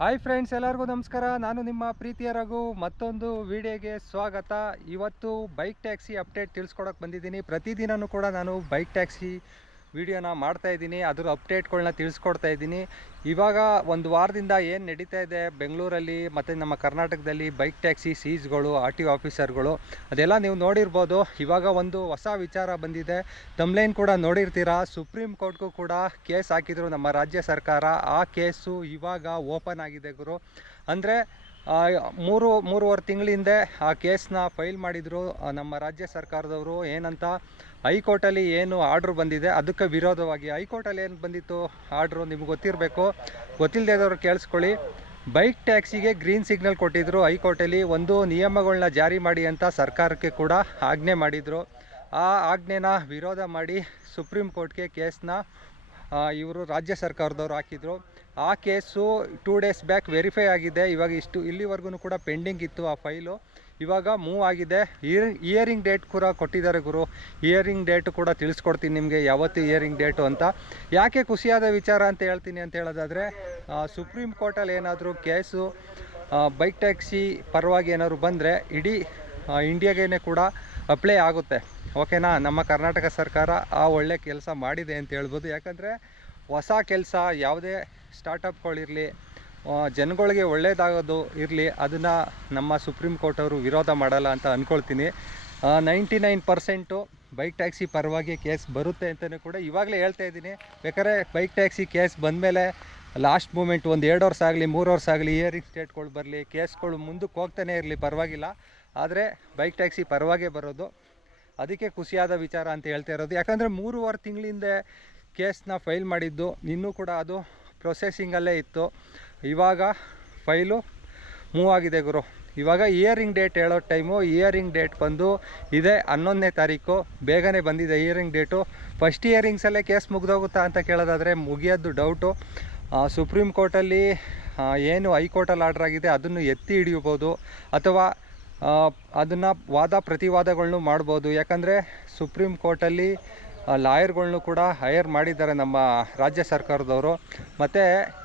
Hi friends, ಎಲ್ಲರಿಗೂ ನಮಸ್ಕಾರ. ನಾನು ನಿಮ್ಮ ಪ್ರೀತಿಯ ರಘು. ಮತ್ತೊಂದು ವಿಡಿಯೋಗೆ ಸ್ವಾಗತ. ಇವತ್ತು ಬೈಕ್ ಟ್ಯಾಕ್ಸಿ ಅಪ್ಡೇಟ್ ತಿಳಿಸ್ಕೊಡೋಕೆ ಬಂದಿದ್ದೀನಿ. ಪ್ರತಿದಿನವೂ ಕೂಡ ನಾನು ಬೈಕ್ ಟ್ಯಾಕ್ಸಿ ವಿಡಿಯೋನ ಮಾಡ್ತಾ ಇದ್ದೀನಿ, ಅದರ ಅಪ್ಡೇಟ್ಗಳನ್ನ ತಿಳಿಸ್ಕೊಡ್ತಾ ಇದ್ದೀನಿ. ಇವಾಗ ಒಂದು ವಾರದಿಂದ ಏನು ನಡೀತಾ ಇದೆ ಬೆಂಗಳೂರಲ್ಲಿ ಮತ್ತು ನಮ್ಮ ಕರ್ನಾಟಕದಲ್ಲಿ ಬೈಕ್ ಟ್ಯಾಕ್ಸಿ ಸೀಸ್ಗಳು, ಆರ್ ಟಿ ಆಫೀಸರ್ಗಳು, ಅದೆಲ್ಲ ನೀವು ನೋಡಿರ್ಬೋದು. ಇವಾಗ ಒಂದು ಹೊಸ ವಿಚಾರ ಬಂದಿದೆ, ತಮ್ಲೈನ್ ಕೂಡ ನೋಡಿರ್ತೀರ. ಸುಪ್ರೀಂ ಕೋರ್ಟ್ಗೂ ಕೂಡ ಕೇಸ್ ಹಾಕಿದರು ನಮ್ಮ ರಾಜ್ಯ ಸರ್ಕಾರ. ಆ ಕೇಸು ಇವಾಗ ಓಪನ್ ಆಗಿದೆ ಗುರು. ಅಂದರೆ ಮೂರುವರೆ ತಿಂಗಳ ಹಿಂದೆ ಆ ಕೇಸ್ನ ಫೈಲ್ ಮಾಡಿದರು ನಮ್ಮ ರಾಜ್ಯ ಸರ್ಕಾರದವರು. ಏನಂತ, ಹೈಕೋರ್ಟಲ್ಲಿ ಏನು ಆರ್ಡ್ರ್ ಬಂದಿದೆ ಅದಕ್ಕೆ ವಿರೋಧವಾಗಿ. ಹೈಕೋರ್ಟಲ್ಲಿ ಏನು ಬಂದಿತ್ತು ಆರ್ಡ್ರು ನಿಮ್ಗೆ ಗೊತ್ತಿರಬೇಕು, ಗೊತ್ತಿಲ್ಲದೆ ಇದ್ದವ್ರು ಕೇಳಿಸ್ಕೊಳ್ಳಿ. ಬೈಕ್ ಟ್ಯಾಕ್ಸಿಗೆ ಗ್ರೀನ್ ಸಿಗ್ನಲ್ ಕೊಟ್ಟಿದ್ದರು ಹೈಕೋರ್ಟಲ್ಲಿ. ಒಂದು ನಿಯಮಗಳನ್ನ ಜಾರಿ ಮಾಡಿ ಅಂತ ಸರ್ಕಾರಕ್ಕೆ ಕೂಡ ಆಜ್ಞೆ ಮಾಡಿದರು. ಆ ಆಜ್ಞೆನ ವಿರೋಧ ಮಾಡಿ ಸುಪ್ರೀಂ ಕೋರ್ಟ್ಗೆ ಕೇಸ್ನ ಇವರು ರಾಜ್ಯ ಸರ್ಕಾರದವರು ಹಾಕಿದರು. ಆ ಕೇಸು 2 ಡೇಸ್ ಬ್ಯಾಕ್ ವೆರಿಫೈ ಆಗಿದೆ. ಇವಾಗ ಇಲ್ಲಿವರೆಗೂ ಕೂಡ ಪೆಂಡಿಂಗ್ ಇತ್ತು ಆ ಫೈಲು. ಇವಾಗ ಮೂವ್ ಆಗಿದೆ. ಹಿಯರಿಂಗ್ ಡೇಟ್ ಕೂಡ ಕೊಟ್ಟಿದ್ದಾರೆ ಗುರು. ಹಿಯರಿಂಗ್ ಡೇಟ್ ಕೂಡ ತಿಳಿಸ್ಕೊಡ್ತೀನಿ ನಿಮಗೆ, ಯಾವತ್ತು ಹಿಯರಿಂಗ್ ಡೇಟು ಅಂತ. ಯಾಕೆ ಖುಷಿಯಾದ ವಿಚಾರ ಅಂತ ಹೇಳ್ತೀನಿ ಅಂತ ಹೇಳೋದಾದರೆ, ಸುಪ್ರೀಂ ಕೋರ್ಟಲ್ಲಿ ಏನಾದರೂ ಕೇಸು ಬೈಕ್ ಟ್ಯಾಕ್ಸಿ ಪರವಾಗಿ ಏನಾದರೂ ಬಂದರೆ ಇಡೀ ಇಂಡಿಯಾಗೇ ಕೂಡ ಅಪ್ಲೈ ಆಗುತ್ತೆ. ಓಕೆನಾ? ನಮ್ಮ ಕರ್ನಾಟಕ ಸರ್ಕಾರ ಆ ಒಳ್ಳೆ ಕೆಲಸ ಮಾಡಿದೆ ಅಂತ ಹೇಳ್ಬೋದು. ಯಾಕಂದರೆ ಹೊಸ ಕೆಲಸ ಯಾವುದೇ ಸ್ಟಾರ್ಟಪ್ಗಳಿರಲಿ, ಜನಗಳಿಗೆ ಒಳ್ಳೆಯದಾಗೋದು ಇರಲಿ, ಅದನ್ನು ನಮ್ಮ ಸುಪ್ರೀಂ ಕೋರ್ಟ್ ಅವರು ವಿರೋಧ ಮಾಡಲ್ಲ ಅಂತ ಅಂದ್ಕೊಳ್ತೀನಿ. 99% ಬೈಕ್ ಟ್ಯಾಕ್ಸಿ ಪರವಾಗಿ ಕೇಸ್ ಬರುತ್ತೆ ಅಂತಲೂ ಕೂಡ ಇವಾಗಲೇ ಹೇಳ್ತಾ ಇದ್ದೀನಿ. ಬೇಕಾದ್ರೆ ಬೈಕ್ ಟ್ಯಾಕ್ಸಿ ಕೇಸ್ ಬಂದಮೇಲೆ ಲಾಸ್ಟ್ ಮೂಮೆಂಟ್ ಒಂದು 2 ವರ್ಷ ಆಗಲಿ 3 ವರ್ಷ ಆಗಲಿ ಹಿಯರಿಂಗ್ ಸ್ಟೇಟ್ಗಳು ಬರಲಿ, ಕೇಸ್ಗಳು ಮುಂದಕ್ಕೆ ಹೋಗ್ತಾನೆ ಇರಲಿ, ಪರವಾಗಿಲ್ಲ. ಆದರೆ ಬೈಕ್ ಟ್ಯಾಕ್ಸಿ ಪರವಾಗೇ ಬರೋದು. ಅದಕ್ಕೆ ಖುಷಿಯಾದ ವಿಚಾರ ಅಂತ ಹೇಳ್ತಾ ಇರೋದು. ಯಾಕಂದರೆ 3.5 ತಿಂಗಳಿಂದ ಕೇಸ್ನ ಫೈಲ್ ಮಾಡಿದ್ದು, ಇನ್ನೂ ಕೂಡ ಅದು ಪ್ರೊಸೆಸಿಂಗಲ್ಲೇ ಇತ್ತು. ಇವಾಗ ಫೈಲು ಮೂವ್ ಆಗಿದೆ ಗುರು. ಇವಾಗ ಹಿಯರಿಂಗ್ ಡೇಟ್ ಹೇಳೋ ಟೈಮು, ಹಿಯರಿಂಗ್ ಡೇಟ್ ಬಂದು ಇದೆ 11ನೇ ತಾರೀಕು. ಬೇಗನೆ ಬಂದಿದೆ ಹಿಯರಿಂಗ್ ಡೇಟು. ಫಸ್ಟ್ ಹಿಯರಿಂಗ್ಸಲ್ಲೇ ಕೇಸ್ ಮುಗಿದೋಗುತ್ತಾ ಅಂತ ಕೇಳೋದಾದರೆ ಮುಗಿಯೋದು ಡೌಟು. ಸುಪ್ರೀಂ ಕೋರ್ಟಲ್ಲಿ ಏನು ಹೈಕೋರ್ಟಲ್ಲಿ ಆರ್ಡ್ರ್ ಆಗಿದೆ ಅದನ್ನು ಎತ್ತಿ ಹಿಡಿಯಬೋದು, ಅಥವಾ ಅದನ್ನು ವಾದ ಪ್ರತಿವಾದಗಳನ್ನೂ ಮಾಡ್ಬೋದು. ಯಾಕಂದರೆ ಸುಪ್ರೀಂ ಕೋರ್ಟಲ್ಲಿ ಲಾಯರ್ಗಳ್ನೂ ಕೂಡ ಹೈಯರ್ ಮಾಡಿದ್ದಾರೆ ನಮ್ಮ ರಾಜ್ಯ ಸರ್ಕಾರದವರು. ಮತ್ತು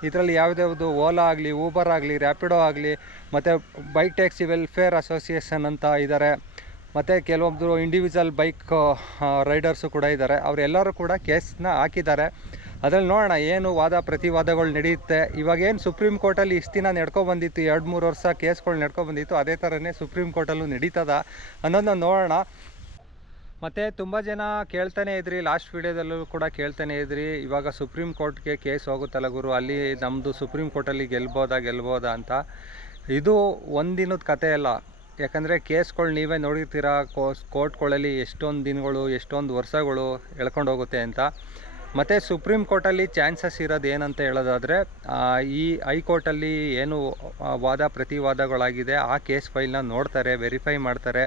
ಇದರಲ್ಲಿ ಯಾವುದ್ಯಾವುದು ಓಲಾ ಆಗಲಿ, ಊಬರ್ ಆಗಲಿ, ರ್ಯಾಪಿಡೋ ಆಗಲಿ, ಮತ್ತು ಬೈಕ್ ಟ್ಯಾಕ್ಸಿ ವೆಲ್ಫೇರ್ ಅಸೋಸಿಯೇಷನ್ ಅಂತ ಇದ್ದಾರೆ, ಮತ್ತು ಕೆಲವೊಬ್ಬರು ಇಂಡಿವಿಜುವಲ್ ಬೈಕ್ ರೈಡರ್ಸು ಕೂಡ ಇದ್ದಾರೆ. ಅವರೆಲ್ಲರೂ ಕೂಡ ಕೇಸ್ನ ಹಾಕಿದ್ದಾರೆ. ಅದರಲ್ಲಿ ನೋಡೋಣ ಏನು ವಾದ ಪ್ರತಿವಾದಗಳು ನಡೆಯುತ್ತೆ. ಇವಾಗೇನು ಸುಪ್ರೀಂ ಕೋರ್ಟಲ್ಲಿ ಇಷ್ಟು ದಿನ ನಡ್ಕೊಬಂದಿತ್ತು, 2-3 ವರ್ಷ ಕೇಸ್ಗಳು ನಡ್ಕೊಬಂದಿತ್ತು, ಅದೇ ಥರನೇ ಸುಪ್ರೀಂ ಕೋರ್ಟಲ್ಲೂ ನಡೀತದ ಅನ್ನೋದನ್ನ ನೋಡೋಣ. ಮತ್ತು ತುಂಬ ಜನ ಕೇಳ್ತಾನೆ ಇದ್ರಿ, ಲಾಸ್ಟ್ ವೀಡಿಯೋದಲ್ಲೂ ಕೂಡ ಕೇಳ್ತಾನೆ ಇದ್ರಿ, ಇವಾಗ ಸುಪ್ರೀಂ ಕೋರ್ಟ್ಗೆ ಕೇಸ್ ಹೋಗುತ್ತಲ್ಲ ಗುರು, ಅಲ್ಲಿ ನಮ್ಮದು ಸುಪ್ರೀಂ ಕೋರ್ಟಲ್ಲಿ ಗೆಲ್ಬೋದಾ ಅಂತ. ಇದು ಒಂದಿನದ ಕತೆ ಅಲ್ಲ. ಯಾಕಂದರೆ ಕೇಸ್ಗಳು ನೀವೇ ನೋಡಿರ್ತೀರ, ಕೋರ್ಟ್ಗಳಲ್ಲಿ ಎಷ್ಟೊಂದು ದಿನಗಳು, ಎಷ್ಟೊಂದು ವರ್ಷಗಳು ಎಳ್ಕೊಂಡು ಹೋಗುತ್ತೆ ಅಂತ. ಮತ್ತು ಸುಪ್ರೀಂ ಕೋರ್ಟಲ್ಲಿ ಚಾನ್ಸಸ್ ಇರೋದು ಏನಂತ ಹೇಳೋದಾದರೆ, ಈ ಹೈಕೋರ್ಟಲ್ಲಿ ಏನು ವಾದ ಪ್ರತಿವಾದಗಳಾಗಿದೆ ಆ ಕೇಸ್ ಫೈಲ್ನ ನೋಡ್ತಾರೆ, ವೆರಿಫೈ ಮಾಡ್ತಾರೆ.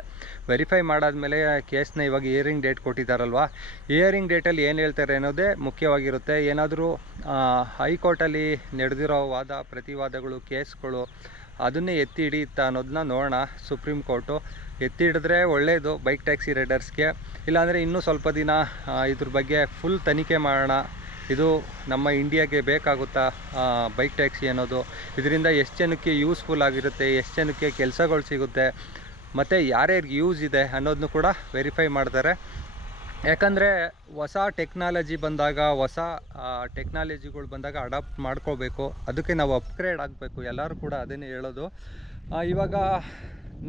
ವೆರಿಫೈ ಮಾಡಾದಮೇಲೆ ಕೇಸ್ನ ಇವಾಗ ಹಿಯರಿಂಗ್ ಡೇಟ್ ಕೊಟ್ಟಿದ್ದಾರಲ್ವ, ಹಿಯರಿಂಗ್ ಡೇಟಲ್ಲಿ ಏನು ಹೇಳ್ತಾರೆ ಅನ್ನೋದೇ ಮುಖ್ಯವಾಗಿರುತ್ತೆ. ಏನಾದರೂ ಹೈಕೋರ್ಟಲ್ಲಿ ನಡೆದಿರೋ ವಾದ ಪ್ರತಿವಾದಗಳು, ಕೇಸ್ಗಳು ಅದನ್ನೇ ಎತ್ತಿ ಹಿಡಿಯುತ್ತಾ ಅನ್ನೋದನ್ನ ನೋಡೋಣ. ಸುಪ್ರೀಂ ಕೋರ್ಟು ಎತ್ತಿ ಹಿಡಿದ್ರೆ ಒಳ್ಳೆಯದು ಬೈಕ್ ಟ್ಯಾಕ್ಸಿ ರೈಡರ್ಸ್ಗೆ. ಇಲ್ಲಾಂದರೆ ಇನ್ನೂ ಸ್ವಲ್ಪ ದಿನ ಇದ್ರ ಬಗ್ಗೆ ಫುಲ್ ತನಿಖೆ ಮಾಡೋಣ. ಇದು ನಮ್ಮ ಇಂಡಿಯಾಗೆ ಬೇಕಾಗುತ್ತಾ ಬೈಕ್ ಟ್ಯಾಕ್ಸಿ ಅನ್ನೋದು, ಇದರಿಂದ ಎಷ್ಟು ಜನಕ್ಕೆ ಯೂಸ್ಫುಲ್ ಆಗಿರುತ್ತೆ, ಎಷ್ಟು ಜನಕ್ಕೆ ಕೆಲಸಗಳು ಸಿಗುತ್ತೆ, ಮತ್ತು ಯಾರ್ಯಾರಿಗೆ ಯೂಸ್ ಇದೆ ಅನ್ನೋದನ್ನು ಕೂಡ ವೆರಿಫೈ ಮಾಡ್ತಾರೆ. ಯಾಕಂದರೆ ಹೊಸ ಟೆಕ್ನಾಲಜಿ ಬಂದಾಗ, ಹೊಸ ಟೆಕ್ನಾಲಜಿಗಳು ಬಂದಾಗ ಅಡಾಪ್ಟ್ ಮಾಡ್ಕೋಬೇಕು. ಅದಕ್ಕೆ ನಾವು ಅಪ್ಗ್ರೇಡ್ ಆಗಬೇಕು. ಎಲ್ಲರೂ ಕೂಡ ಅದನ್ನೇ ಹೇಳೋದು. ಇವಾಗ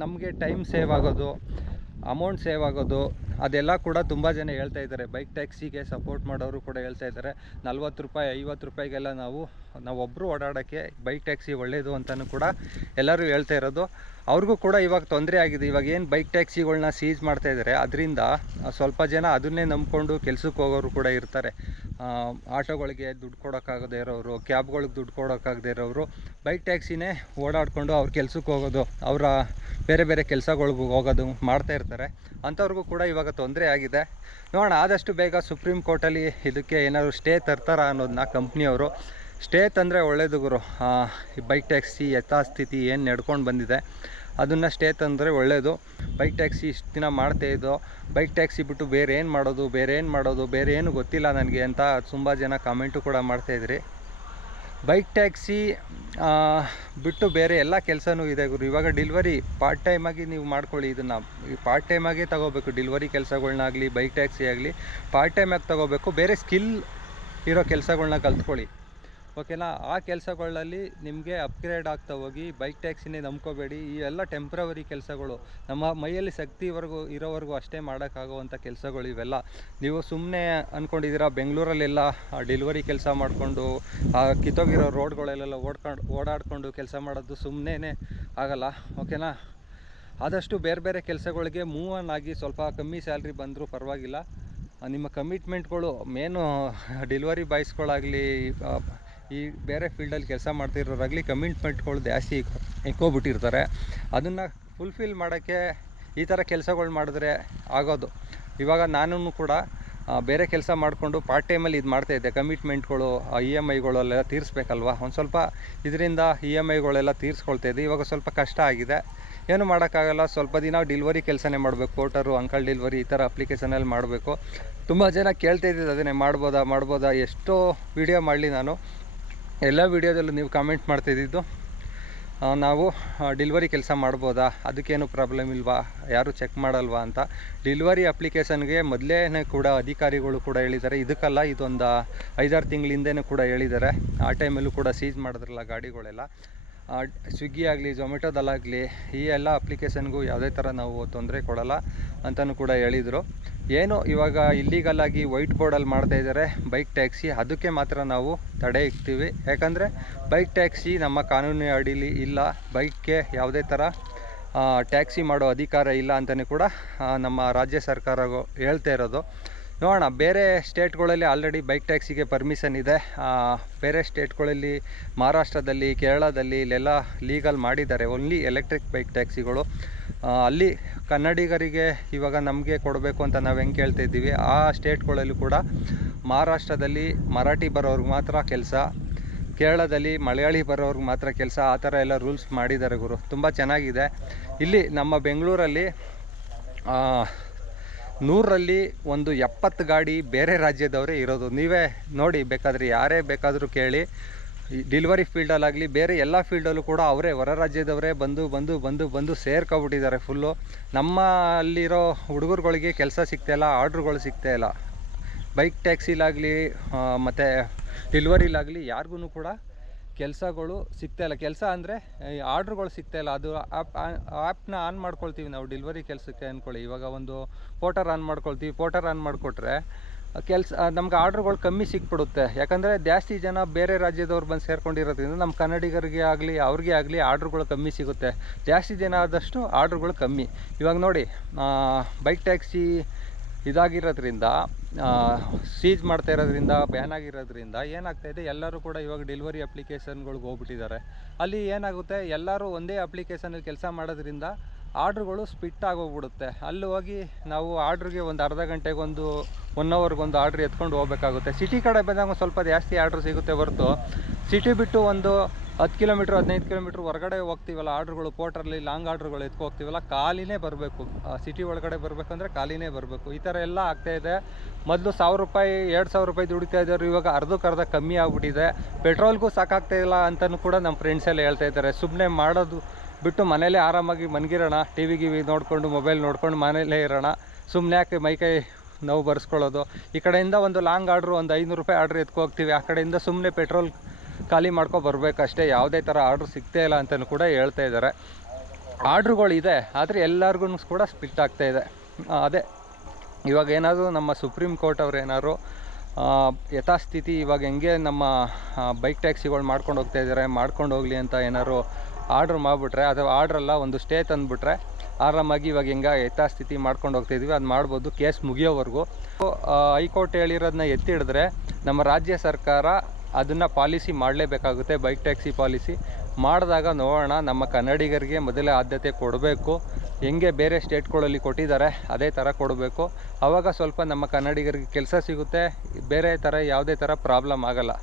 ನಮಗೆ ಟೈಮ್ ಸೇವ್ ಆಗೋದು, ಅಮೌಂಟ್ ಸೇವ್ ಆಗೋದು, ಅದೆಲ್ಲ ಕೂಡ ತುಂಬ ಜನ ಹೇಳ್ತಾ ಇದ್ದಾರೆ. ಬೈಕ್ ಟ್ಯಾಕ್ಸಿಗೆ ಸಪೋರ್ಟ್ ಮಾಡೋರು ಕೂಡ ಹೇಳ್ತಾ ಇದ್ದಾರೆ. 40 ರೂಪಾಯಿ 50 ರೂಪಾಯಿಗೆಲ್ಲ ನಾವೊಬ್ಬರು ಓಡಾಡೋಕ್ಕೆ ಬೈಕ್ ಟ್ಯಾಕ್ಸಿ ಒಳ್ಳೆಯದು ಅಂತಲೂ ಕೂಡ ಎಲ್ಲರೂ ಹೇಳ್ತಾ ಇರೋದು. ಅವ್ರಿಗೂ ಕೂಡ ಇವಾಗ ತೊಂದರೆ ಆಗಿದೆ. ಇವಾಗ ಏನು ಬೈಕ್ ಟ್ಯಾಕ್ಸಿಗಳನ್ನ ಸೀಸ್ ಮಾಡ್ತಾ ಇದ್ದಾರೆ, ಅದರಿಂದ ಸ್ವಲ್ಪ ಜನ ಅದನ್ನೇ ನಂಬ್ಕೊಂಡು ಕೆಲಸಕ್ಕೆ ಹೋಗೋರು ಕೂಡ ಇರ್ತಾರೆ. ಆಟೋಗಳಿಗೆ ದುಡ್ಡು ಕೊಡೋಕ್ಕಾಗದೇ ಇರೋರು, ಕ್ಯಾಬ್ಗಳಿಗೆ ದುಡ್ಡು ಕೊಡೋಕ್ಕಾಗದೇ ಇರೋರು ಬೈಕ್ ಟ್ಯಾಕ್ಸಿನೇ ಓಡಾಡಿಕೊಂಡು ಅವ್ರ ಕೆಲಸಕ್ಕೆ ಹೋಗೋದು, ಅವರ ಬೇರೆ ಬೇರೆ ಕೆಲಸಗಳಿಗೆ ಹೋಗೋದು ಮಾಡ್ತಾ ಇರ್ತಾರೆ. ಅಂಥವ್ರಿಗೂ ಕೂಡ ಇವಾಗ ತೊಂದರೆ ಆಗಿದೆ. ನೋಡೋಣ, ಆದಷ್ಟು ಬೇಗ ಸುಪ್ರೀಂ ಕೋರ್ಟಲ್ಲಿ ಇದಕ್ಕೆ ಏನಾದರೂ ಸ್ಟೇ ತರ್ತಾರ ಅನ್ನೋದನ್ನ ಕಂಪ್ನಿಯವರು. ಸ್ಟೇ ತಂದರೆ ಒಳ್ಳೆಯದು ಗುರು. ಬೈಕ್ ಟ್ಯಾಕ್ಸಿ ಯಥಾಸ್ಥಿತಿ ಏನು ನಡ್ಕೊಂಡು ಬಂದಿದೆ ಅದನ್ನು ಸ್ಟೇ ತಂದರೆ ಒಳ್ಳೆಯದು. ಬೈಕ್ ಟ್ಯಾಕ್ಸಿ ಇಷ್ಟು ದಿನ ಮಾಡ್ತಾಯಿದ್ದೋ, ಬೈಕ್ ಟ್ಯಾಕ್ಸಿ ಬಿಟ್ಟು ಬೇರೆ ಏನು ಮಾಡೋದು, ಬೇರೆ ಏನು ಗೊತ್ತಿಲ್ಲ ನನಗೆ ಅಂತ ತುಂಬ ಜನ ಕಾಮೆಂಟು ಕೂಡ ಮಾಡ್ತಾಯಿದ್ರಿ. ಬೈಕ್ ಟ್ಯಾಕ್ಸಿ ಬಿಟ್ಟು ಬೇರೆ ಎಲ್ಲ ಕೆಲಸನೂ ಇದೆ ಗುರು. ಇವಾಗ ಡೆಲಿವರಿ ಪಾರ್ಟ್ ಟೈಮಾಗಿ ನೀವು ಮಾಡ್ಕೊಳ್ಳಿ. ಇದನ್ನು ಪಾರ್ಟ್ ಟೈಮಾಗೆ ತೊಗೋಬೇಕು. ಡೆಲಿವರಿ ಕೆಲಸಗಳ್ನಾಗಲಿ ಬೈಕ್ ಟ್ಯಾಕ್ಸಿ ಆಗಲಿ ಪಾರ್ಟ್ ಟೈಮಾಗಿ ತೊಗೋಬೇಕು. ಬೇರೆ ಸ್ಕಿಲ್ ಇರೋ ಕೆಲಸಗಳ್ನ ಕಲ್ತ್ಕೊಳ್ಳಿ, ಓಕೆನಾ. ಆ ಕೆಲಸಗಳಲ್ಲಿ ನಿಮಗೆ ಅಪ್ಗ್ರೇಡ್ ಆಗ್ತಾ ಹೋಗಿ. ಬೈಕ್ ಟ್ಯಾಕ್ಸಿನೇ ನಂಬ್ಕೋಬೇಡಿ. ಈ ಎಲ್ಲ ಟೆಂಪ್ರವರಿ ಕೆಲಸಗಳು, ನಮ್ಮ ಮೈಯಲ್ಲಿ ಶಕ್ತಿವರೆಗೂ ಇರೋವರೆಗೂ ಅಷ್ಟೇ ಮಾಡೋಕ್ಕಾಗುವಂಥ ಕೆಲಸಗಳು ಇವೆಲ್ಲ. ನೀವು ಸುಮ್ಮನೆ ಅಂದ್ಕೊಂಡಿದ್ದೀರಾ ಬೆಂಗಳೂರಲ್ಲೆಲ್ಲ ಡೆಲಿವರಿ ಕೆಲಸ ಮಾಡಿಕೊಂಡು ಕಿತ್ತೋಗಿರೋ ರೋಡ್ಗಳಲ್ಲೆಲ್ಲ ಓಡಾಡಿಕೊಂಡು ಕೆಲಸ ಮಾಡೋದು ಸುಮ್ಮನೆ ಆಗಲ್ಲ, ಓಕೆನಾ. ಆದಷ್ಟು ಬೇರೆ ಬೇರೆ ಕೆಲಸಗಳಿಗೆ ಮೂವ್ ಆನ್ ಆಗಿ. ಸ್ವಲ್ಪ ಕಮ್ಮಿ ಸ್ಯಾಲ್ರಿ ಬಂದರೂ ಪರವಾಗಿಲ್ಲ. ನಿಮ್ಮ ಕಮಿಟ್ಮೆಂಟ್ಗಳು ಮೇನು ಡೆಲಿವರಿ ಬಾಯ್ಸ್ಗಳಾಗಲಿ ಈ ಬೇರೆ ಫೀಲ್ಡಲ್ಲಿ ಕೆಲಸ ಮಾಡ್ತಿರೋರಾಗಲಿ ಕಮಿಟ್ಮೆಂಟ್ಗಳು ಜಾಸ್ತಿ ಇಕ್ಕೋಬಿಟ್ಟಿರ್ತಾರೆ. ಅದನ್ನು ಫುಲ್ಫಿಲ್ ಮಾಡೋಕ್ಕೆ ಈ ಥರ ಕೆಲಸಗಳು ಮಾಡಿದ್ರೆ ಆಗೋದು. ಇವಾಗ ನಾನು ಕೂಡ ಬೇರೆ ಕೆಲಸ ಮಾಡಿಕೊಂಡು ಪಾರ್ಟ್ ಟೈಮಲ್ಲಿ ಇದು ಮಾಡ್ತಾಯಿದ್ದೆ. ಕಮಿಟ್ಮೆಂಟ್ಗಳು EMI ಎಲ್ಲ ತೀರಿಸ್ಬೇಕಲ್ವ, ಒಂದು ಸ್ವಲ್ಪ ಇದರಿಂದ EMIಗಳೆಲ್ಲ ತೀರಿಸ್ಕೊಳ್ತಾಯಿದ್ದೆ. ಇವಾಗ ಸ್ವಲ್ಪ ಕಷ್ಟ ಆಗಿದೆ, ಏನು ಮಾಡೋಕ್ಕಾಗಲ್ಲ. ಸ್ವಲ್ಪ ದಿನ ಡೆಲಿವರಿ ಕೆಲಸನೇ ಮಾಡಬೇಕು. ಪೋರ್ಟರು, ಅಂಕಲ್ ಡೆಲಿವರಿ ಈ ಥರ ಅಪ್ಲಿಕೇಶನಲ್ಲಿ ಮಾಡಬೇಕು. ತುಂಬ ಜನ ಕೇಳ್ತಾಯಿದ್ದಿದ್ದು ಅದನ್ನೇ, ಮಾಡ್ಬೋದಾ ಎಷ್ಟೋ ವೀಡಿಯೋ ಮಾಡಲಿ ನಾನು. ಎಲ್ಲ ವೀಡಿಯೋದಲ್ಲೂ ನೀವು ಕಾಮೆಂಟ್ ಮಾಡ್ತಾಯಿದ್ದು ನಾವು ಡೆಲಿವರಿ ಕೆಲಸ ಮಾಡ್ಬೋದಾ, ಅದಕ್ಕೇನು ಪ್ರಾಬ್ಲಮ್ ಇಲ್ವಾ, ಯಾರು ಚೆಕ್ ಮಾಡಲ್ವಾ ಅಂತ. ಡೆಲಿವರಿ ಅಪ್ಲಿಕೇಶನ್ಗೆ ಮೊದಲೇ ಕೂಡ ಅಧಿಕಾರಿಗಳು ಕೂಡ ಹೇಳಿದ್ದಾರೆ. ಇದಕ್ಕಲ್ಲ, ಇದೊಂದು 5-6 ತಿಂಗಳ ಹಿಂದೆನೂ ಕೂಡ ಹೇಳಿದ್ದಾರೆ. ಆ ಟೈಮಲ್ಲೂ ಕೂಡ ಸೀಜ್ ಮಾಡಿದ್ರಲ್ಲ ಗಾಡಿಗಳೆಲ್ಲ. ಸ್ವಿಗ್ಗಿ ಆಗಲಿ ಝೊಮ್ಯಾಟೋದಲ್ಲಾಗಲಿ ಈ ಎಲ್ಲ ಅಪ್ಲಿಕೇಶನ್ಗೂ ಯಾವುದೇ ಥರ ನಾವು ತೊಂದರೆ ಕೊಡಲ್ಲ ಅಂತಲೂ ಕೂಡ ಹೇಳಿದರು. ಏನು ಇವಾಗ ಇಲ್ಲೀಗಲಾಗಿ ವೈಟ್ ಬೋರ್ಡಲ್ಲಿ ಮಾಡ್ತಾಯಿದ್ದಾರೆ ಬೈಕ್ ಟ್ಯಾಕ್ಸಿ, ಅದಕ್ಕೆ ಮಾತ್ರ ನಾವು ತಡೆ ಇಕ್ತೀವಿ. ಯಾಕಂದರೆ ಬೈಕ್ ಟ್ಯಾಕ್ಸಿ ನಮ್ಮ ಕಾನೂನಿನ ಅಡಿಲಿ ಇಲ್ಲ. ಬೈಕ್ಗೆ ಯಾವುದೇ ಥರ ಟ್ಯಾಕ್ಸಿ ಮಾಡೋ ಅಧಿಕಾರ ಇಲ್ಲ ಅಂತಲೇ ಕೂಡ ನಮ್ಮ ರಾಜ್ಯ ಸರ್ಕಾರ ಹೇಳ್ತಾ ಇರೋದು. ನೋಡೋಣ, ಬೇರೆ ಸ್ಟೇಟ್ಗಳಲ್ಲಿ ಆಲ್ರೆಡಿ ಬೈಕ್ ಟ್ಯಾಕ್ಸಿಗೆ ಪರ್ಮಿಷನ್ ಇದೆ. ಬೇರೆ ಸ್ಟೇಟ್ಗಳಲ್ಲಿ ಮಹಾರಾಷ್ಟ್ರದಲ್ಲಿ, ಕೇರಳದಲ್ಲಿ ಇಲ್ಲೆಲ್ಲ ಲೀಗಲ್ ಮಾಡಿದ್ದಾರೆ ಓನ್ಲಿ ಎಲೆಕ್ಟ್ರಿಕ್ ಬೈಕ್ ಟ್ಯಾಕ್ಸಿಗಳು. ಅಲ್ಲಿ ಕನ್ನಡಿಗರಿಗೆ ಇವಾಗ ನಮಗೆ ಕೊಡಬೇಕು ಅಂತ ನಾವು ಹೆಂಗೆ ಕೇಳ್ತಾ ಇದ್ದೀವಿ, ಆ ಸ್ಟೇಟ್ಗಳಲ್ಲೂ ಕೂಡ ಮಹಾರಾಷ್ಟ್ರದಲ್ಲಿ ಮರಾಠಿ ಬರೋರ್ಗೆ ಮಾತ್ರ ಕೆಲಸ, ಕೇರಳದಲ್ಲಿ ಮಲಯಾಳಿ ಬರೋರ್ಗೆ ಮಾತ್ರ ಕೆಲಸ, ಆ ಥರ ಎಲ್ಲ ರೂಲ್ಸ್ ಮಾಡಿದ್ದಾರೆ ಗುರು. ತುಂಬ ಚೆನ್ನಾಗಿದೆ. ಇಲ್ಲಿ ನಮ್ಮ ಬೆಂಗಳೂರಲ್ಲಿ 100ರಲ್ಲಿ ಒಂದು 70 ಗಾಡಿ ಬೇರೆ ರಾಜ್ಯದವರೇ ಇರೋದು. ನೀವೇ ನೋಡಿ, ಬೇಕಾದರೆ ಯಾರೇ ಬೇಕಾದರೂ ಕೇಳಿ. ಡೆಲಿವರಿ ಫೀಲ್ಡಲ್ಲಾಗಲಿ ಬೇರೆ ಎಲ್ಲ ಫೀಲ್ಡಲ್ಲೂ ಕೂಡ ಅವರೇ ಹೊರ ರಾಜ್ಯದವರೇ ಬಂದು ಸೇರ್ಕೊಬಿಟ್ಟಿದ್ದಾರೆ ಫುಲ್ಲು. ನಮ್ಮ ಅಲ್ಲಿರೋ ಹುಡುಗರುಗಳಿಗೆ ಕೆಲಸ ಸಿಗ್ತಾಯಿಲ್ಲ, ಆರ್ಡ್ರುಗಳು ಸಿಗ್ತಾಯಿಲ್ಲ. ಬೈಕ್ ಟ್ಯಾಕ್ಸಿಲಾಗಲಿ ಮತ್ತು ಡೆಲಿವರಿಲಾಗಲಿ ಯಾರಿಗೂ ಕೂಡ ಕೆಲಸಗಳು ಸಿಗ್ತಾಯಿಲ್ಲ. ಕೆಲಸ ಅಂದರೆ ಆರ್ಡ್ರುಗಳು ಸಿಗ್ತಾಯಿಲ್ಲ. ಅದು ಆ್ಯಪ್ನ ಆನ್ ಮಾಡ್ಕೊಳ್ತೀವಿ ನಾವು ಡೆಲಿವರಿ ಕೆಲಸಕ್ಕೆ ಅಂದ್ಕೊಳ್ಳಿ. ಇವಾಗ ಒಂದು ಪೋರ್ಟರ್ ಆನ್ ಮಾಡ್ಕೊಳ್ತೀವಿ. ಪೋರ್ಟರ್ ಆನ್ ಮಾಡಿಕೊಟ್ರೆ ನಮ್ಗೆ ಆರ್ಡ್ರುಗಳು ಕಮ್ಮಿ ಸಿಕ್ಬಿಡುತ್ತೆ. ಯಾಕಂದರೆ ಜಾಸ್ತಿ ಜನ ಬೇರೆ ರಾಜ್ಯದವ್ರು ಬಂದು ಸೇರ್ಕೊಂಡಿರೋದ್ರಿಂದ ನಮ್ಮ ಕನ್ನಡಿಗರಿಗೆ ಆಗಲಿ ಅವ್ರಿಗೆ ಆಗಲಿ ಆರ್ಡ್ರುಗಳು ಕಮ್ಮಿ ಸಿಗುತ್ತೆ. ಜಾಸ್ತಿ ಜನ ಆದಷ್ಟು ಆರ್ಡ್ರುಗಳು ಕಮ್ಮಿ. ಇವಾಗ ನೋಡಿ, ಬೈಕ್ ಟ್ಯಾಕ್ಸಿ ಇದಾಗಿರೋದ್ರಿಂದ, ಸೀಜ್ ಮಾಡ್ತಾ ಇರೋದ್ರಿಂದ, ಬ್ಯಾನ್ ಆಗಿರೋದ್ರಿಂದ ಏನಾಗ್ತಾಯಿದೆ, ಎಲ್ಲರೂ ಕೂಡ ಇವಾಗ ಡೆಲಿವರಿ ಅಪ್ಲಿಕೇಶನ್ಗಳಿಗೆ ಹೋಗ್ಬಿಟ್ಟಿದ್ದಾರೆ. ಅಲ್ಲಿ ಏನಾಗುತ್ತೆ, ಎಲ್ಲರೂ ಒಂದೇ ಅಪ್ಲಿಕೇಶನಲ್ಲಿ ಕೆಲಸ ಮಾಡೋದ್ರಿಂದ ಆರ್ಡ್ರುಗಳು ಸ್ಪಿಟ್ ಆಗೋಗ್ಬಿಡುತ್ತೆ. ಅಲ್ಲಿ ಹೋಗಿ ನಾವು ಆರ್ಡ್ರಿಗೆ ಒಂದು ಅರ್ಧ ಗಂಟೆಗೆ 1 ಅವರ್ಗೊಂದು ಆರ್ಡ್ರ್ ಎತ್ಕೊಂಡು ಹೋಗ್ಬೇಕಾಗುತ್ತೆ. ಸಿಟಿ ಕಡೆ ಬಂದಾಗ ಸ್ವಲ್ಪ ಜಾಸ್ತಿ ಆರ್ಡ್ರ್ ಸಿಗುತ್ತೆ ಹೊರತು, ಸಿಟಿ ಬಿಟ್ಟು ಒಂದು 10 ಕಿಲೋಮೀಟ್ರ್ 15 ಕಿಲೋಮೀಟ್ರ್ ಹೊರಗಡೆ ಹೋಗ್ತೀವಲ್ಲ, ಆರ್ಡ್ರುಗಳು ಪೋರ್ಟ್ರಲ್ಲಿ ಲಾಂಗ್ ಆರ್ಡ್ರುಗಳು ಎತ್ಕೊ ಹೋಗ್ತೀವಲ್ಲ, ಖಾಲಿನೇ ಬರಬೇಕು. ಸಿಟಿ ಒಳಗಡೆ ಬರಬೇಕಂದ್ರೆ ಖಾಲಿನೇ ಬರಬೇಕು. ಈ ಥರ ಎಲ್ಲ ಆಗ್ತಾಯಿದೆ. ಮೊದಲು 1000 ರೂಪಾಯಿ 2000 ರೂಪಾಯಿ ದುಡಿತಾ ಇದ್ದಾರೆ, ಇವಾಗ ಅರ್ಧಕ್ಕರ್ಧ ಕಮ್ಮಿ ಆಗ್ಬಿಟ್ಟಿದೆ. ಪೆಟ್ರೋಲ್ಗೂ ಸಾಕಾಗ್ತಾಯಿಲ್ಲ ಅಂತಲೂ ಕೂಡ ನಮ್ಮ ಫ್ರೆಂಡ್ಸ್ ಎಲ್ಲ ಹೇಳ್ತಾ ಇದ್ದಾರೆ. ಸುಮ್ಮನೆ ಮಾಡೋದು ಬಿಟ್ಟು ಮನೇಲೇ ಆರಾಮಾಗಿ ಮನ್ಗಿರೋಣ, ಟಿ ವಿ ನೋಡಿಕೊಂಡು ಮೊಬೈಲ್ ನೋಡ್ಕೊಂಡು ಮನೇಲೇ ಇರೋಣ, ಸುಮ್ಮನೆ ಯಾಕೆ ಮೈಕೈ ನೋವು ಬರ್ಸ್ಕೊಳ್ಳೋದು. ಈ ಕಡೆಯಿಂದ ಒಂದು ಲಾಂಗ್ ಆರ್ಡ್ರು ಒಂದು 500 ರೂಪಾಯಿ ಆರ್ಡ್ರ್ ಎತ್ಕೊ ಹೋಗ್ತೀವಿ, ಆ ಕಡೆಯಿಂದ ಸುಮ್ಮನೆ ಪೆಟ್ರೋಲ್ ಖಾಲಿ ಮಾಡ್ಕೊ ಬರಬೇಕಷ್ಟೇ. ಯಾವುದೇ ಥರ ಆರ್ಡ್ರ್ ಸಿಗ್ತಾ ಇಲ್ಲ ಅಂತಲೂ ಕೂಡ ಹೇಳ್ತಾ ಇದ್ದಾರೆ. ಆರ್ಡ್ರುಗಳಿದೆ, ಆದರೆ ಎಲ್ಲರಿಗೂ ಕೂಡ ಸ್ಪಿಟ್ ಆಗ್ತಾಯಿದೆ. ಅದೇ ಇವಾಗ ಏನಾದರೂ ನಮ್ಮ ಸುಪ್ರೀಂ ಕೋರ್ಟ್ ಅವ್ರು ಏನಾದ್ರು ಯಥಾಸ್ಥಿತಿ ಇವಾಗ ಹೆಂಗೆ ನಮ್ಮ ಬೈಕ್ ಟ್ಯಾಕ್ಸಿಗಳು ಮಾಡ್ಕೊಂಡು ಹೋಗ್ತಾ ಇದ್ದಾರೆ, ಮಾಡ್ಕೊಂಡು ಹೋಗಲಿ ಅಂತ ಏನಾದ್ರು ಆರ್ಡ್ರ್ ಮಾಡಿಬಿಟ್ರೆ, ಅಥವಾ ಆರ್ಡ್ರಲ್ಲ ಒಂದು ಸ್ಟೇ ತಂದುಬಿಟ್ರೆ ಆರಾಮಾಗಿ ಇವಾಗ ಹೆಂಗೆ ಯಥಾಸ್ಥಿತಿ ಮಾಡ್ಕೊಂಡು ಹೋಗ್ತಾಯಿದ್ವಿ ಅದು ಮಾಡ್ಬೋದು, ಕೇಸ್ ಮುಗಿಯೋವರೆಗೂ. ಹೈಕೋರ್ಟ್ ಹೇಳಿರೋದನ್ನ ಎತ್ತಿ ಹಿಡಿದ್ರೆ ನಮ್ಮ ರಾಜ್ಯ ಸರ್ಕಾರ ಅದನ್ನು ಪಾಲಿಸಿ ಮಾಡಲೇಬೇಕಾಗುತ್ತೆ. ಬೈಕ್ ಟ್ಯಾಕ್ಸಿ ಪಾಲಿಸಿ ಮಾಡಿದಾಗ ನೋಡೋಣ, ನಮ್ಮ ಕನ್ನಡಿಗರಿಗೆ ಮೊದಲೇ ಆದ್ಯತೆ ಕೊಡಬೇಕು. ಹೆಂಗೆ ಬೇರೆ ಸ್ಟೇಟ್ಗಳಲ್ಲಿ ಕೊಟ್ಟಿದ್ದಾರೆ ಅದೇ ಥರ ಕೊಡಬೇಕು. ಆವಾಗ ಸ್ವಲ್ಪ ನಮ್ಮ ಕನ್ನಡಿಗರಿಗೆ ಕೆಲಸ ಸಿಗುತ್ತೆ, ಬೇರೆ ಥರ ಯಾವುದೇ ಥರ ಪ್ರಾಬ್ಲಮ್ ಆಗಲ್ಲ.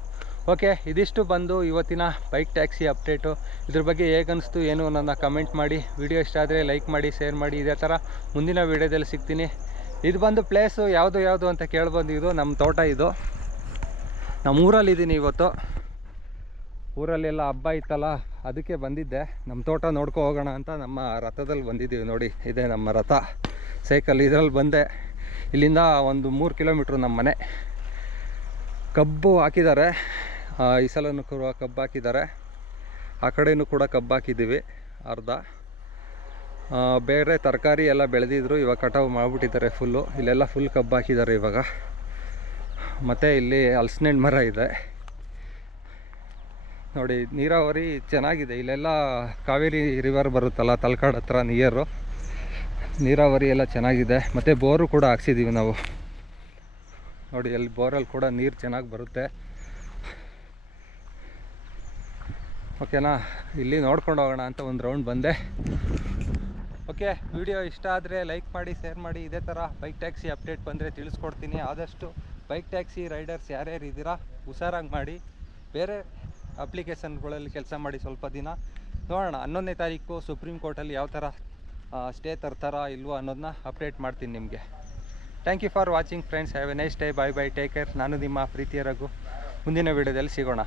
ಓಕೆ, ಇದಿಷ್ಟು ಬಂದು ಇವತ್ತಿನ ಬೈಕ್ ಟ್ಯಾಕ್ಸಿ ಅಪ್ಡೇಟು. ಇದ್ರ ಬಗ್ಗೆ ಹೇಗನ್ನಿಸ್ತು ಏನು ನನ್ನ ಕಮೆಂಟ್ ಮಾಡಿ. ವಿಡಿಯೋ ಇಷ್ಟ ಆದರೆ ಲೈಕ್ ಮಾಡಿ, ಶೇರ್ ಮಾಡಿ. ಇದೇ ಥರ ಮುಂದಿನ ವೀಡಿಯೋದಲ್ಲಿ ಸಿಗ್ತೀನಿ. ಇದು ಬಂದು ಪ್ಲೇಸು ಯಾವುದು ಅಂತ ಕೇಳ್ಬೋದು. ಇದು ನಮ್ಮ ತೋಟ, ಇದು ನಮ್ಮ ಊರಲ್ಲಿದ್ದೀನಿ ಇವತ್ತು. ಊರಲ್ಲೆಲ್ಲ ಹಬ್ಬ ಇತ್ತಲ್ಲ, ಅದಕ್ಕೆ ಬಂದಿದ್ದೆ. ನಮ್ಮ ತೋಟ ನೋಡ್ಕೊ ಹೋಗೋಣ ಅಂತ ನಮ್ಮ ರಥದಲ್ಲಿ ಬಂದಿದ್ದೀವಿ. ನೋಡಿ, ಇದೆ ನಮ್ಮ ರಥ ಸೈಕಲ್. ಇದರಲ್ಲಿ ಬಂದೆ. ಇಲ್ಲಿಂದ ಒಂದು 3 ಕಿಲೋಮೀಟ್ರ್ ನಮ್ಮ ಮನೆ. ಕಬ್ಬು ಹಾಕಿದ್ದಾರೆ, ಈ ಸಲನೂ ಕೂಡ ಕಬ್ಬು ಹಾಕಿದ್ದಾರೆ. ಆ ಕಡೆಯೂ ಕೂಡ ಕಬ್ಬು ಹಾಕಿದ್ದೀವಿ ಅರ್ಧ. ಬೇರೆ ತರಕಾರಿ ಎಲ್ಲ ಬೆಳೆದಿದ್ರು, ಇವಾಗ ಕಟಾವು ಮಾಡಿಬಿಟ್ಟಿದ್ದಾರೆ ಫುಲ್ಲು. ಇಲ್ಲೆಲ್ಲ ಫುಲ್ ಕಬ್ಬು ಹಾಕಿದ್ದಾರೆ ಇವಾಗ. ಮತ್ತು ಇಲ್ಲಿ ಹಲಸಿನ ಹಣ್ಣು ಮರ ಇದೆ ನೋಡಿ. ನೀರಾವರಿ ಚೆನ್ನಾಗಿದೆ ಇಲ್ಲೆಲ್ಲ. ಕಾವೇರಿ ರಿವರ್ ಬರುತ್ತಲ್ಲ, ತಲಕಾಡು ಹತ್ರ ನಿಯರು. ನೀರಾವರಿ ಎಲ್ಲ ಚೆನ್ನಾಗಿದೆ. ಮತ್ತು ಬೋರು ಕೂಡ ಹಾಕ್ಸಿದ್ದೀವಿ ನಾವು ನೋಡಿ. ಅಲ್ಲಿ ಬೋರಲ್ಲಿ ಕೂಡ ನೀರು ಚೆನ್ನಾಗಿ ಬರುತ್ತೆ. ಓಕೆನಾ, ಇಲ್ಲಿ ನೋಡ್ಕೊಂಡು ಹೋಗೋಣ ಅಂತ ಒಂದು ರೌಂಡ್ ಬಂದೆ. ಓಕೆ, ವಿಡಿಯೋ ಇಷ್ಟ ಆದರೆ ಲೈಕ್ ಮಾಡಿ, ಶೇರ್ ಮಾಡಿ. ಇದೇ ಥರ ಬೈಕ್ ಟ್ಯಾಕ್ಸಿ ಅಪ್ಡೇಟ್ ಬಂದರೆ ತಿಳಿಸ್ಕೊಡ್ತೀನಿ. ಆದಷ್ಟು ಬೈಕ್ ಟ್ಯಾಕ್ಸಿ ರೈಡರ್ಸ್ ಯಾರ್ಯಾರು ಇದ್ದೀರಾ ಹುಷಾರಾಗಿ ಮಾಡಿ. ಬೇರೆ ಅಪ್ಲಿಕೇಶನ್ಗಳಲ್ಲಿ ಕೆಲಸ ಮಾಡಿ ಸ್ವಲ್ಪ ದಿನ ನೋಡೋಣ. 11ನೇ ತಾರೀಕು ಸುಪ್ರೀಂ ಕೋರ್ಟಲ್ಲಿ ಯಾವ ಥರ ಸ್ಟೇ ತರ್ತಾರಾ ಇಲ್ವೋ ಅನ್ನೋದನ್ನ ಅಪ್ಡೇಟ್ ಮಾಡ್ತೀನಿ ನಿಮಗೆ. Thank you for watching friends. Have a nice day. Bye bye, take care. ನಾನು ನಿಮ್ಮ ಪ್ರೀತಿಯ ರಘು. ಮುಂದಿನ ವೀಡಿಯೋದಲ್ಲಿ ಸಿಗೋಣ.